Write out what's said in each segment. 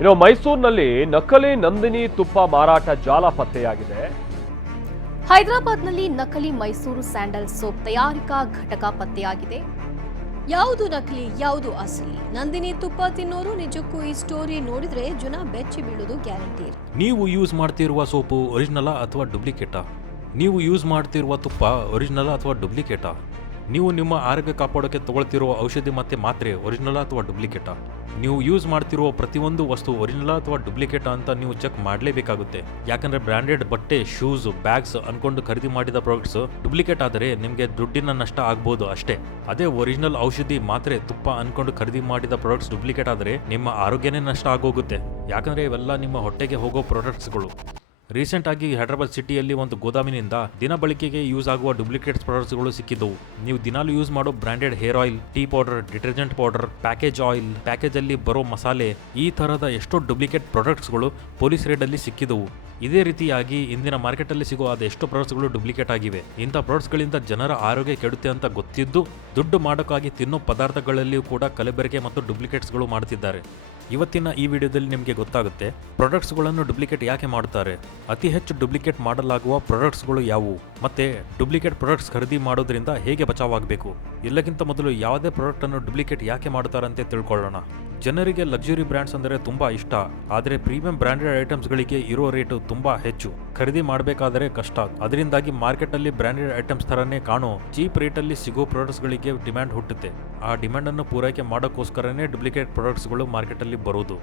ಇನ್ನು ಮೈಸೂರಿನಲ್ಲಿ ನಕಲಿ ನಂದಿನಿ ತುಪ್ಪ ಮಾರಾಟ ಜಾಲ ಪತ್ತೆಯಾಗಿದೆ. ಹೈದರಾಬಾದ್ನಲ್ಲಿ ನಕಲಿ ಮೈಸೂರು ಸ್ಯಾಂಡಲ್ ಸೋಪ್ ತಯಾರಿಕಾ ಘಟಕ ಪತ್ತೆಯಾಗಿದೆ. ಯಾವುದು ನಕಲಿ ಯಾವುದು ಅಸಲಿ? ನಂದಿನಿ ತುಪ್ಪ ತಿನ್ನೋರು ನಿಜಕ್ಕೂ ಈ ಸ್ಟೋರಿ ನೋಡಿದ್ರೆ ಜನ ಬೆಚ್ಚಿ ಬೀಳೋದು ಗ್ಯಾರಂಟಿ. ನೀವು ಯೂಸ್ ಮಾಡ್ತಿರುವ ಸೋಪು ಒರಿಜಿನಲಾ ಅಥವಾ ಡೂಪ್ಲಿಕೇಟಾ? ನೀವು ಯೂಸ್ ಮಾಡ್ತಿರುವ ತುಪ್ಪ ಒರಿಜಿನಲಾ ಅಥವಾ ಡೂಪ್ಲಿಕೇಟಾ? ನೀವು ನಿಮ್ಮ ಆರೋಗ್ಯ ಕಾಪಾಡೋಕೆ ತಗೊಳ್ತಿರುವ ಔಷಧಿ ಮತ್ತೆ ಮಾತ್ರೆ ಒರಿಜಿನಲಾ ಅಥವಾ ಡೂಪ್ಲಿಕೇಟಾ? ನೀವು ಯೂಸ್ ಮಾಡ್ತಿರುವ ಪ್ರತಿಯೊಂದು ವಸ್ತು ಒರಿಜಿನಲಾ ಅಥವಾ ಡೂಪ್ಲಿಕೇಟಾ ಅಂತ ನೀವು ಚೆಕ್ ಮಾಡಲೇಬೇಕಾಗುತ್ತೆ. ಯಾಕಂದ್ರೆ ಬ್ರ್ಯಾಂಡೆಡ್ ಬಟ್ಟೆ, ಶೂಸ್, ಬ್ಯಾಗ್ಸ್ ಅನ್ಕೊಂಡು ಖರೀದಿ ಮಾಡಿದ ಪ್ರಾಡಕ್ಟ್ಸ್ ಡೂಪ್ಲಿಕೇಟ್ ಆದರೆ ನಿಮಗೆ ದುಡ್ಡಿನ ನಷ್ಟ ಆಗ್ಬೋದು ಅಷ್ಟೇ. ಅದೇ ಒರಿಜಿನಲ್ ಔಷಧಿ, ಮಾತ್ರೆ, ತುಪ್ಪ ಅನ್ಕೊಂಡು ಖರೀದಿ ಮಾಡಿದ ಪ್ರಾಡಕ್ಟ್ಸ್ ಡೂಪ್ಲಿಕೇಟ್ ಆದರೆ ನಿಮ್ಮ ಆರೋಗ್ಯನೇ ನಷ್ಟ ಆಗೋಗುತ್ತೆ. ಯಾಕಂದ್ರೆ ಇವೆಲ್ಲ ನಿಮ್ಮ ಹೊಟ್ಟೆಗೆ ಹೋಗೋ ಪ್ರಾಡಕ್ಟ್ಸ್ಗಳು. ರೀಸೆಂಟ್ ಆಗಿ ಹೈದರಾಬಾದ್ ಸಿಟಿಯಲ್ಲಿ ಒಂದು ಗೋದಾಮಿನಿಂದ ದಿನ ಬಳಕೆಗೆ ಯೂಸ್ ಆಗುವ ಡೂಪ್ಲಿಕೇಟ್ ಪ್ರಾಡಕ್ಟ್ಸ್ಗಳು ಸಿಕ್ಕಿದ್ದವು. ನೀವು ದಿನಾಲು ಯೂಸ್ ಮಾಡೋ branded hair oil, tea powder, detergent powder, package oil, package ಅಲ್ಲಿ ಬರೋ ಮಸಾಲೆ, ಈ ತರಹದ ಎಷ್ಟೋ ಡೂಪ್ಲಿಕೇಟ್ ಪ್ರಾಡಕ್ಟ್ಸ್ಗಳು ಪೊಲೀಸ್ ರೇಡ್ ಅಲ್ಲಿ ಸಿಕ್ಕಿದವು. ಇದೇ ರೀತಿಯಾಗಿ ಇಂದಿನ ಮಾರ್ಕೆಟ್ ಅಲ್ಲಿ ಸಿಗುವ ಅದೆಷ್ಟೋ ಪ್ರಾಡಕ್ಟ್ಸ್ಗಳು ಡೂಪ್ಲಿಕೇಟ್ ಆಗಿವೆ. ಇಂಥ ಪ್ರಾಡಕ್ಟ್ಸ್ಗಳಿಂದ ಜನರ ಆರೋಗ್ಯ ಕೆಡುತ್ತೆ ಅಂತ ಗೊತ್ತಿದ್ದು ದುಡ್ಡು ಮಾಡೋಕ್ಕಾಗಿ ತಿನ್ನೋ ಪದಾರ್ಥಗಳಲ್ಲಿಯೂ ಕೂಡ ಕಲಬೆರಕೆ ಮತ್ತು ಡೂಪ್ಲಿಕೇಟ್ಸ್ಗಳು ಮಾಡ್ತಿದ್ದಾರೆ. ಇವತ್ತಿನ ಈ ವಿಡಿಯೋದಲ್ಲಿ ನಿಮಗೆ ಗೊತ್ತಾಗುತ್ತೆ ಪ್ರಾಡಕ್ಟ್ಸ್ಗಳನ್ನು ಡೂಪ್ಲಿಕೇಟ್ ಯಾಕೆ ಮಾಡುತ್ತಾರೆ, ಅತಿ ಹೆಚ್ಚು ಡೂಪ್ಲಿಕೇಟ್ ಮಾಡಲಾಗುವ ಪ್ರಾಡಕ್ಟ್ಸ್ಗಳು ಯಾವುವು, ಮತ್ತೆ ಡೂಪ್ಲಿಕೇಟ್ ಪ್ರಾಡಕ್ಟ್ಸ್ ಖರೀದಿ ಮಾಡೋದ್ರಿಂದ ಹೇಗೆ ಬಚಾವಾಗಬೇಕು. ಎಲ್ಲಕ್ಕಿಂತ ಮೊದಲು ಯಾವುದೇ ಪ್ರಾಡಕ್ಟ್ ಅನ್ನು ಡೂಪ್ಲಿಕೇಟ್ ಯಾಕೆ ಮಾಡುತ್ತಾರಂತೆ ತಿಳ್ಕೊಳ್ಳೋಣ. ಜನರಿಗೆ ಲಕ್ಸುರಿ ಬ್ರ್ಯಾಂಡ್ಸ್ ಅಂದರೆ ತುಂಬಾ ಇಷ್ಟ, ಆದರೆ ಪ್ರೀಮಿಯಂ ಬ್ರಾಂಡೆಡ್ ಐಟಮ್ಸ್ಗಳಿಗೆ ಇರೋ ರೇಟು ತುಂಬಾ ಹೆಚ್ಚು. ಖರೀದಿ ಮಾಡಬೇಕಾದರೆ ಕಷ್ಟ. ಅದರಿಂದಾಗಿ ಮಾರ್ಕೆಟ್ ಅಲ್ಲಿ ಬ್ರಾಂಡೆಡ್ ಐಟಮ್ಸ್ ತರನೇ ಕಾಣೋ ಚೀಪ್ ರೇಟ್ ಅಲ್ಲಿ ಸಿಗೋ ಪ್ರಾಡಕ್ಟ್ಸ್ಗಳಿಗೆ ಡಿಮ್ಯಾಂಡ್ ಹುಟ್ಟುತ್ತೆ. ಆ ಡಿಮ್ಯಾಂಡ್ ಅನ್ನು ಪೂರೈಕೆ ಮಾಡೋಕ್ಕೋಸ್ಕರನೇ ಡೂಪ್ಲಿಕೇಟ್ ಪ್ರಾಡಕ್ಟ್ಸ್ಗಳು ಮಾರ್ಕೆಟ್ ಅಲ್ಲಿ ಬರೋದು.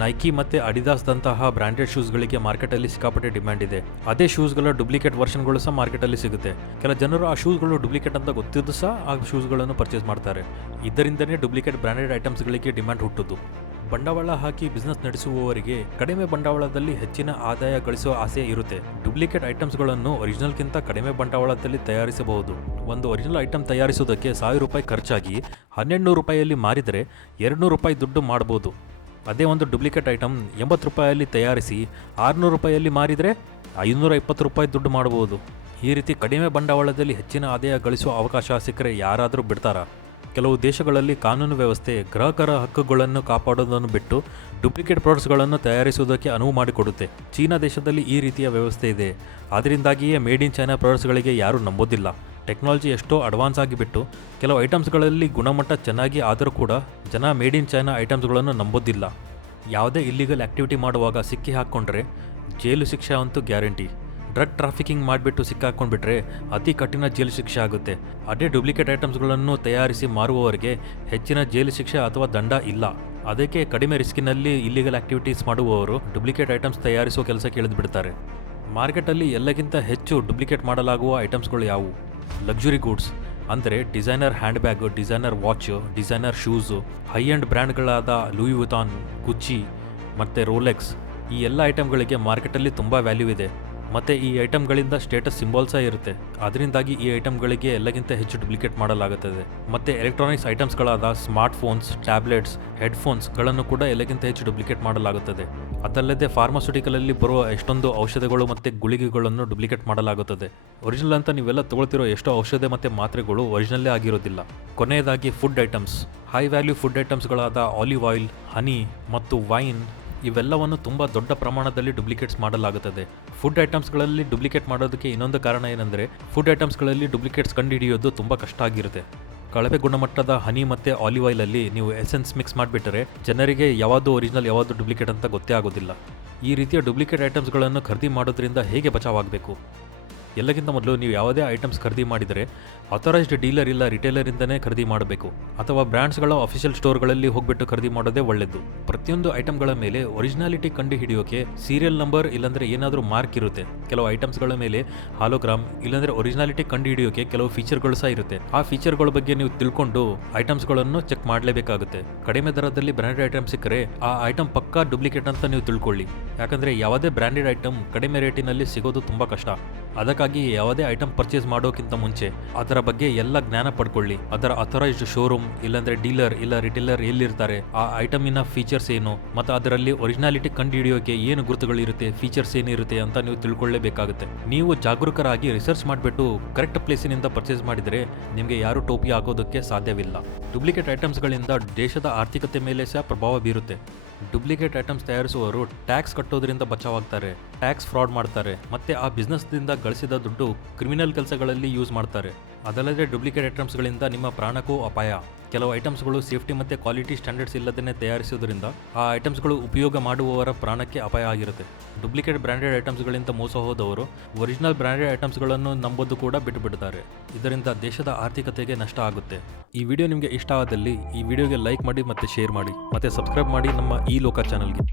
ನೈಕಿ ಮತ್ತೆ ಅಡಿದಾಸ್ ದಂತಹ ಬ್ರಾಂಡೆಡ್ ಶೂಸ್ಗಳಿಗೆ ಮಾರ್ಕೆಟಲ್ಲಿ ಸಿಕ್ಕಾಪಟ್ಟೆ ಡಿಮ್ಯಾಂಡ್ ಇದೆ. ಅದೇ ಶೂಸ್ಗಳ ಡೂಪ್ಲಿಕೇಟ್ ವರ್ಷನ್ಗಳು ಸಹ ಮಾರ್ಕೆಟಲ್ಲಿ ಸಿಗುತ್ತೆ. ಕೆಲ ಜನರು ಆ ಶೂಸ್ಗಳು ಡೂಪ್ಲಿಕೇಟ್ ಅಂತ ಗೊತ್ತಿದ್ದು ಸಹ ಆ ಶೂಸ್ಗಳನ್ನು ಪರ್ಚೇಸ್ ಮಾಡ್ತಾರೆ. ಇದರಿಂದನೇ ಡೂಪ್ಲಿಕೇಟ್ ಬ್ರಾಂಡೆಡ್ ಐಟಮ್ಸ್ಗಳಿಗೆ ಡಿಮ್ಯಾಂಡ್ ಹುಟ್ಟುದು. ಬಂಡವಾಳ ಹಾಕಿ ಬಿಸ್ನೆಸ್ ನಡೆಸುವವರಿಗೆ ಕಡಿಮೆ ಬಂಡವಾಳದಲ್ಲಿ ಹೆಚ್ಚಿನ ಆದಾಯ ಗಳಿಸುವ ಆಸೆ ಇರುತ್ತೆ. ಡೂಪ್ಲಿಕೇಟ್ ಐಟಮ್ಸ್ಗಳನ್ನು ಒರಿಜಿನಲ್ಗಿಂತ ಕಡಿಮೆ ಬಂಡವಾಳದಲ್ಲಿ ತಯಾರಿಸಬಹುದು. ಒಂದು ಒರಿಜಿನಲ್ ಐಟಮ್ ತಯಾರಿಸುವುದಕ್ಕೆ 1000 ರೂಪಾಯಿ ಖರ್ಚಾಗಿ 1200 ರೂಪಾಯಿಯಲ್ಲಿ ಮಾರಿದರೆ 200 ರೂಪಾಯಿ ದುಡ್ಡು ಮಾಡಬಹುದು. ಅದೇ ಒಂದು ಡೂಪ್ಲಿಕೇಟ್ ಐಟಮ್ 80 ರೂಪಾಯಿಯಲ್ಲಿ ತಯಾರಿಸಿ 600 ರೂಪಾಯಿಯಲ್ಲಿ ಮಾರಿದರೆ 520 ರೂಪಾಯಿ ದುಡ್ಡು ಮಾಡಬಹುದು. ಈ ರೀತಿ ಕಡಿಮೆ ಬಂಡವಾಳದಲ್ಲಿ ಹೆಚ್ಚಿನ ಆದಾಯ ಗಳಿಸುವ ಅವಕಾಶ ಸಿಕ್ಕರೆ ಯಾರಾದರೂ ಬಿಡ್ತಾರಾ? ಕೆಲವು ದೇಶಗಳಲ್ಲಿ ಕಾನೂನು ವ್ಯವಸ್ಥೆ ಗ್ರಾಹಕರ ಹಕ್ಕುಗಳನ್ನು ಕಾಪಾಡೋದನ್ನು ಬಿಟ್ಟು ಡೂಪ್ಲಿಕೇಟ್ ಪ್ರಾಡಕ್ಟ್ಸ್ಗಳನ್ನು ತಯಾರಿಸುವುದಕ್ಕೆ ಅನುವು ಮಾಡಿಕೊಡುತ್ತೆ. ಚೀನಾ ದೇಶದಲ್ಲಿ ಈ ರೀತಿಯ ವ್ಯವಸ್ಥೆ ಇದೆ. ಅದರಿಂದಾಗಿಯೇ ಮೇಡ್ ಇನ್ ಚೈನಾ ಪ್ರಾಡಕ್ಟ್ಸ್ಗಳಿಗೆ ಯಾರೂ ನಂಬೋದಿಲ್ಲ. ಟೆಕ್ನಾಲಜಿ ಎಷ್ಟೋ ಅಡ್ವಾನ್ಸ್ ಆಗಿಬಿಟ್ಟು ಕೆಲವು ಐಟಮ್ಸ್ಗಳಲ್ಲಿ ಗುಣಮಟ್ಟ ಚೆನ್ನಾಗಿ ಆದರೂ ಕೂಡ ಜನ ಮೇಡ್ ಇನ್ ಚೈನಾ ಐಟಮ್ಸ್ಗಳನ್ನು ನಂಬೋದಿಲ್ಲ. ಯಾವುದೇ ಇಲ್ಲಿಗಲ್ ಆ್ಯಕ್ಟಿವಿಟಿ ಮಾಡುವಾಗ ಸಿಕ್ಕಿ ಹಾಕ್ಕೊಂಡ್ರೆ ಜೈಲು ಶಿಕ್ಷೆ ಅಂತೂ ಗ್ಯಾರಂಟಿ. ಡ್ರಗ್ ಟ್ರಾಫಿಕಿಂಗ್ ಮಾಡಿಬಿಟ್ಟು ಸಿಕ್ಕಾಕೊಂಡ್ಬಿಟ್ರೆ ಅತಿ ಕಠಿಣ ಜೈಲು ಶಿಕ್ಷೆ ಆಗುತ್ತೆ. ಅದೇ ಡೂಪ್ಲಿಕೇಟ್ ಐಟಮ್ಸ್ಗಳನ್ನು ತಯಾರಿಸಿ ಮಾರುವವರಿಗೆ ಹೆಚ್ಚಿನ ಜೈಲು ಶಿಕ್ಷೆ ಅಥವಾ ದಂಡ ಇಲ್ಲ. ಅದಕ್ಕೆ ಕಡಿಮೆ ರಿಸ್ಕಿನಲ್ಲಿ ಇಲ್ಲಿಗಲ್ ಆ್ಯಕ್ಟಿವಿಟೀಸ್ ಮಾಡುವವರು ಡೂಪ್ಲಿಕೇಟ್ ಐಟಮ್ಸ್ ತಯಾರಿಸುವ ಕೆಲಸಕ್ಕೆ ಇಳಿದು ಬಿಡ್ತಾರೆ. ಮಾರ್ಕೆಟಲ್ಲಿ ಎಲ್ಲಕ್ಕಿಂತ ಹೆಚ್ಚು ಡೂಪ್ಲಿಕೇಟ್ ಮಾಡಲಾಗುವ ಐಟಮ್ಸ್ಗಳು ಯಾವುವು? ಲಕ್ಸುರಿ ಗೂಡ್ಸ್ ಅಂದರೆ designer handbag, designer watch, designer shoes, high end ಬ್ರ್ಯಾಂಡ್ಗಳಾದ ಲೂಯಿ ವಿಟಾನ್, ಗುಚ್ಚಿ ಮತ್ತು ರೋಲೆಕ್ಸ್, ಈ ಎಲ್ಲ ಐಟಮ್ಗಳಿಗೆ ಮಾರ್ಕೆಟಲ್ಲಿ ತುಂಬ ವ್ಯಾಲ್ಯೂ ಇದೆ. ಮತ್ತು ಈ ಐಟಮ್ಗಳಿಂದ ಸ್ಟೇಟಸ್ ಸಿಂಬಲ್ಸ ಇರುತ್ತೆ. ಅದರಿಂದಾಗಿ ಈ ಐಟಮ್ಗಳಿಗೆ ಎಲ್ಲಕ್ಕಿಂತ ಹೆಚ್ಚು ಡೂಪ್ಲಿಕೇಟ್ ಮಾಡಲಾಗುತ್ತದೆ. ಮತ್ತು ಎಲೆಕ್ಟ್ರಾನಿಕ್ಸ್ ಐಟಮ್ಸ್ಗಳಾದ ಸ್ಮಾರ್ಟ್ ಫೋನ್ಸ್, ಟ್ಯಾಬ್ಲೆಟ್ಸ್, ಹೆಡ್ಫೋನ್ಸ್ಗಳನ್ನು ಕೂಡ ಎಲ್ಲಕ್ಕಿಂತ ಹೆಚ್ಚು ಡೂಪ್ಲಿಕೇಟ್ ಮಾಡಲಾಗುತ್ತದೆ. ಅದಲ್ಲದೆ ಫಾರ್ಮಾಸ್ಯೂಟಿಕಲಲ್ಲಿ ಬರುವ ಎಷ್ಟೊಂದು ಔಷಧಿಗಳು ಮತ್ತು ಗುಳಿಗೆಗಳನ್ನು ಡೂಪ್ಲಿಕೇಟ್ ಮಾಡಲಾಗುತ್ತದೆ. ಒರಿಜಿನಲ್ ಅಂತ ನೀವೆಲ್ಲ ತಗೊಳ್ತಿರೋ ಎಷ್ಟೋ ಔಷಧ ಮತ್ತು ಮಾತ್ರೆಗಳು ಒರಿಜಿನಲ್ಲೇ ಆಗಿರೋದಿಲ್ಲ. ಕೊನೆಯದಾಗಿ food items. High value food ಐಟಮ್ಸ್ಗಳಾದ ಆಲಿವ್ ಆಯಿಲ್, ಹನಿ ಮತ್ತು ವೈನ್ ಇವೆಲ್ಲವನ್ನು ತುಂಬ ದೊಡ್ಡ ಪ್ರಮಾಣದಲ್ಲಿ ಡೂಪ್ಲಿಕೇಟ್ಸ್ ಮಾಡಲಾಗುತ್ತದೆ. ಫುಡ್ ಐಟಮ್ಸ್ಗಳಲ್ಲಿ ಡೂಪ್ಲಿಕೇಟ್ ಮಾಡೋದಕ್ಕೆ ಇನ್ನೊಂದು ಕಾರಣ ಏನಂದರೆ ಫುಡ್ ಐಟಮ್ಸ್ಗಳಲ್ಲಿ ಡೂಪ್ಲಿಕೇಟ್ಸ್ ಕಂಡುಹಿಡಿಯೋದು ತುಂಬ ಕಷ್ಟ ಆಗಿರುತ್ತೆ. ಕಳಪೆ ಗುಣಮಟ್ಟದ ಹನಿ ಮತ್ತು ಆಲಿವ್ ಆಯಿಲಲ್ಲಿ ನೀವು ಎಸೆನ್ಸ್ ಮಿಕ್ಸ್ ಮಾಡಿಬಿಟ್ಟರೆ ಜನರಿಗೆ ಯಾವುದು ಒರಿಜಿನಲ್ ಯಾವುದು ಡೂಪ್ಲಿಕೇಟ್ ಅಂತ ಗೊತ್ತೇ ಆಗೋದಿಲ್ಲ. ಈ ರೀತಿಯ ಡೂಪ್ಲಿಕೇಟ್ ಐಟಮ್ಸ್ಗಳನ್ನು ಖರೀದಿ ಮಾಡೋದ್ರಿಂದ ಹೇಗೆ ಬಚಾವಾಗಬೇಕು? ಎಲ್ಲಕ್ಕಿಂತ ಮೊದಲು ನೀವು ಯಾವುದೇ ಐಟಮ್ಸ್ ಖರೀದಿ ಮಾಡಿದರೆ ಅಥರೈಸ್ಡ್ ಡೀಲರ್ ಇಲ್ಲ ರಿಟೇಲರಿಂದನೇ ಖರೀದಿ ಮಾಡಬೇಕು. ಅಥವಾ ಬ್ರ್ಯಾಂಡ್ಸ್ಗಳ ಅಫಿಷಿಯಲ್ ಸ್ಟೋರ್ಗಳಲ್ಲಿ ಹೋಗ್ಬಿಟ್ಟು ಖರೀದಿ ಮಾಡೋದೇ ಒಳ್ಳೆಯದು. ಪ್ರತಿಯೊಂದು ಐಟಮ್ಗಳ ಮೇಲೆ ಒರಿಜಿನಾಲಿಟಿ ಕಂಡು ಹಿಡಿಯೋಕೆ ಸೀರಿಯಲ್ ನಂಬರ್ ಇಲ್ಲಾಂದರೆ ಏನಾದರೂ ಮಾರ್ಕ್ ಇರುತ್ತೆ. ಕೆಲವು ಐಟಮ್ಸ್ಗಳ ಮೇಲೆ ಹಾಲೋಗ್ರಾಮ್ ಇಲ್ಲಾಂದರೆ ಒರಿಜಿನಾಲಿಟಿ ಕಂಡು ಹಿಡಿಯೋಕೆ ಕೆಲವು ಫೀಚರ್ಗಳು ಸಹ ಇರುತ್ತೆ. ಆ ಫೀಚರ್ಗಳ ಬಗ್ಗೆ ನೀವು ತಿಳ್ಕೊಂಡು ಐಟಮ್ಸ್ಗಳನ್ನು ಚೆಕ್ ಮಾಡಲೇಬೇಕಾಗುತ್ತೆ. ಕಡಿಮೆ ದರದಲ್ಲಿ ಬ್ರ್ಯಾಂಡೆಡ್ ಐಟಮ್ ಸಿಕ್ಕರೆ ಆ ಐಟಮ್ ಪಕ್ಕಾ ಡೂಪ್ಲಿಕೇಟ್ ಅಂತ ನೀವು ತಿಳ್ಕೊಳ್ಳಿ. ಯಾಕಂದರೆ ಯಾವುದೇ ಬ್ರ್ಯಾಂಡೆಡ್ ಐಟಮ್ ಕಡಿಮೆ ರೇಟಿನಲ್ಲಿ ಸಿಗೋದು ತುಂಬ ಕಷ್ಟ. ಅದಕ್ಕಾಗಿ ಯಾವುದೇ ಐಟಮ್ ಪರ್ಚೇಸ್ ಮಾಡೋಕ್ಕಿಂತ ಮುಂಚೆ ಅದರ ಬಗ್ಗೆ ಎಲ್ಲ ಜ್ಞಾನ ಪಡ್ಕೊಳ್ಳಿ. ಅದರ ಅಥರೈಸ್ಡ್ ಶೋರೂಮ್ ಇಲ್ಲಾಂದ್ರೆ ಡೀಲರ್ ಇಲ್ಲ ರಿಟೇಲರ್ ಎಲ್ಲಿರ್ತಾರೆ, ಆ ಐಟಮಿನ ಫೀಚರ್ಸ್ ಏನು ಮತ್ತು ಅದರಲ್ಲಿ ಒರಿಜಿನಾಲಿಟಿ ಕಂಡು ಹಿಡಿಯೋಕೆ ಏನು ಗುರುತುಗಳಿರುತ್ತೆ, ಫೀಚರ್ಸ್ ಏನಿರುತ್ತೆ ಅಂತ ನೀವು ತಿಳ್ಕೊಳ್ಳೇಬೇಕಾಗುತ್ತೆ. ನೀವು ಜಾಗರೂಕರಾಗಿ ರಿಸರ್ಚ್ ಮಾಡಿಬಿಟ್ಟು ಕರೆಕ್ಟ್ ಪ್ಲೇಸಿನಿಂದ ಪರ್ಚೇಸ್ ಮಾಡಿದರೆ ನಿಮಗೆ ಯಾರು ಟೋಪಿ ಹಾಕೋದಕ್ಕೆ ಸಾಧ್ಯವಿಲ್ಲ. ಡೂಪ್ಲಿಕೇಟ್ ಐಟಮ್ಸ್ಗಳಿಂದ ದೇಶದ ಆರ್ಥಿಕತೆ ಮೇಲೆ ಸಹ ಪ್ರಭಾವ ಬೀರುತ್ತೆ. ಡುಪ್ಲಿಕೇಟ್ ಐಟಮ್ಸ್ ತಯಾರಿಸುವವರು ಟ್ಯಾಕ್ಸ್ ಕಟ್ಟೋದ್ರಿಂದ ಬಚಾವಾಗ್ತಾರೆ, ಟ್ಯಾಕ್ಸ್ ಫ್ರಾಡ್ ಮಾಡ್ತಾರೆ, ಮತ್ತೆ ಆ ಬಿಸ್ನೆಸ್ದಿಂದ ಗಳಿಸಿದ ದುಡ್ಡು ಕ್ರಿಮಿನಲ್ ಕೆಲಸಗಳಲ್ಲಿ ಯೂಸ್ ಮಾಡ್ತಾರೆ. ಅದಲ್ಲದೆ ಡುಪ್ಲಿಕೇಟ್ ಐಟಮ್ಸ್ಗಳಿಂದ ನಿಮ್ಮ ಪ್ರಾಣಕ್ಕೂ ಅಪಾಯ. ಕೆಲವು ಐಟಮ್ಸ್ಗಳು ಸೇಫ್ಟಿ ಮತ್ತು ಕ್ವಾಲಿಟಿ ಸ್ಟ್ಯಾಂಡರ್ಡ್ಸ್ ಇಲ್ಲದೇ ತಯಾರಿಸುವುದರಿಂದ ಆ ಐಟಮ್ಸ್ಗಳು ಉಪಯೋಗ ಮಾಡುವವರ ಪ್ರಾಣಕ್ಕೆ ಅಪಾಯ ಆಗಿರುತ್ತೆ. ಡುಪ್ಲಿಕೇಟ್ ಬ್ರ್ಯಾಂಡೆಡ್ ಐಟಮ್ಸ್ಗಳಿಂದ ಮೋಸ ಹೋದವರು ಒರಿಜಿನಲ್ ಬ್ರ್ಯಾಂಡೆಡ್ ಐಟಮ್ಸ್ಗಳನ್ನು ನಂಬೋದು ಕೂಡ ಬಿಟ್ಟುಬಿಡ್ತಾರೆ. ಇದರಿಂದ ದೇಶದ ಆರ್ಥಿಕತೆಗೆ ನಷ್ಟ ಆಗುತ್ತೆ. ಈ ವಿಡಿಯೋ ನಿಮಗೆ ಇಷ್ಟ ಆದಲ್ಲಿ ಈ ವಿಡಿಯೋಗೆ ಲೈಕ್ ಮಾಡಿ ಮತ್ತು ಶೇರ್ ಮಾಡಿ, ಮತ್ತು ಸಬ್ಸ್ಕ್ರೈಬ್ ಮಾಡಿ ನಮ್ಮ ಈ ಲೋಕ ಚಾನಲ್ಗೆ.